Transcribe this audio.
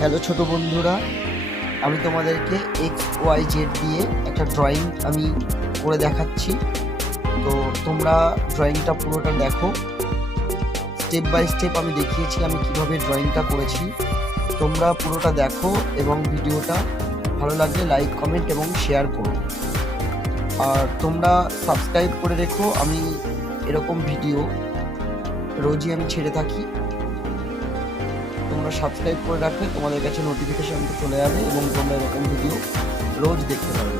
Hello ছোট বন্ধুরা, আমি তোমাদেরকে এক্স ওয়াই জেড দিয়ে একটা ড্রয়িং আমি করে দেখাচ্ছি। তো তোমরা ড্রয়িংটা পুরোটা দেখো। স্টেপ বাই স্টেপ আমি দেখিয়েছি আমি কিভাবে ড্রয়িংটা করেছি। তোমরা পুরোটা দেখো এবং ভিডিওটা ভালো লাগলে লাইক, কমেন্ট এবং শেয়ার করো। আর তোমরা সাবস্ক্রাইব করে রেখো, আমি এরকম ভিডিও রোজই আমি ছেড়ে থাকি। তোমরা সাবস্ক্রাইব করে রাখলে তোমাদের কাছে নোটিফিকেশন চলে যাবে এবং তোমরা এরকম ভিডিও রোজ দেখতে পারবে।